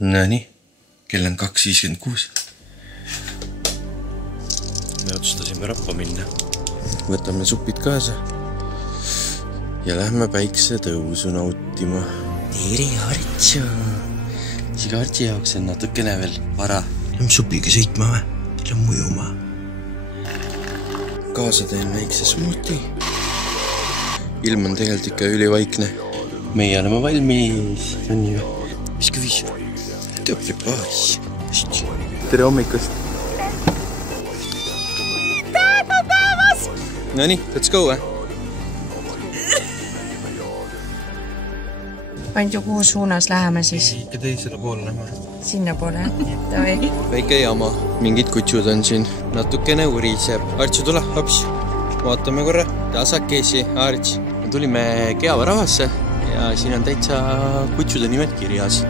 Nonii, kell on 2:56. Me otsustasime rappa minna. Võtame supid kaasa ja lähme päiksetõusu nautima. Tere, Artsu! Siga Artsi jaoks on natukene veel vara. Lähme supiga sõitma või? Teil on mujuma. Kaasa teen väikse smuuti. Ilm on tegelikult ikka ülivaikne. Meie oleme valmis. On ju. Mis küvis? Tõpli paas. Tere hommikust. Tere päevas! Nonii, let's go, Andu, kuhu suunas läheme siis? Ikka teisele poole lähme. Sinna poole, Väike jama. Mingid kutsud on siin. Natukene uriseb. Artsu, tule, hops. Vaatame korra. Tasakesi, Arts. Me tulime Keava ravasse ja siin on täitsa kutsude nimed kirjas.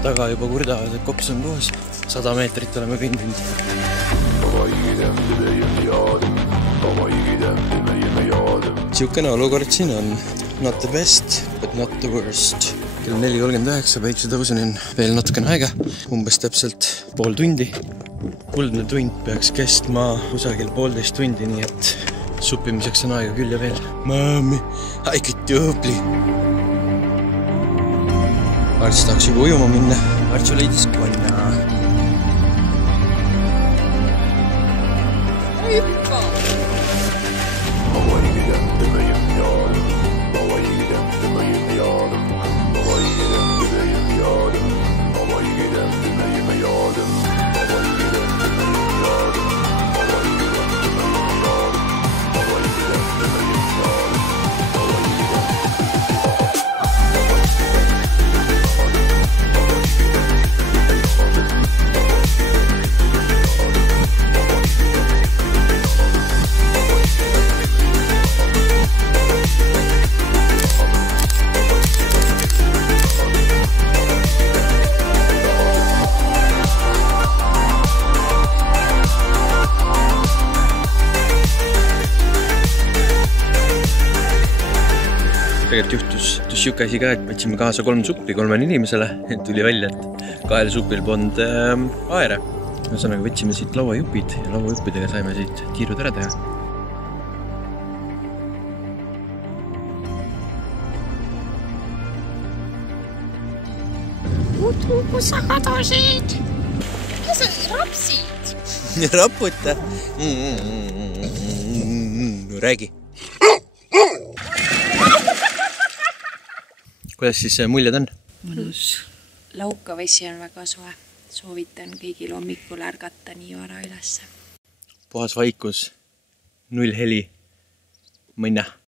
Taga juba kurdavad, et kops on koos. 100 meetrit oleme kõndinud. Siukene olukord siin on. Not the best, but not the worst. Kell 4:39, päiksetõusuni on veel natukene aega. Umbes täpselt pool tundi. Kuldne tund peaks kestma kusagil 1,5 tundi, nii et suppimiseks on aega küll ja veel. Mami, haigid tubli. Arts tahaks juba ujuma minna. Artsu leidis konna. Hüppa! Tegelikult juhtus siuke asi ka, et võtsime kaasa 3 suppi 3 inimesele. Tuli välja, et 2 supil polnud aere. Ühesõnaga võtsime siit lauajupid ja lauajuppidega saime siit tiirud ära teha. Udu, kus sa kadusid? Ja sa rapsid? Raputa. Räägi. Kuidas siis muljed on? Mõnus. Laukavesi on väga soe. Soovitan kõigil hommikul ärgata nii vara ülesse. Puhas vaikus. 0 heli. Mõnna.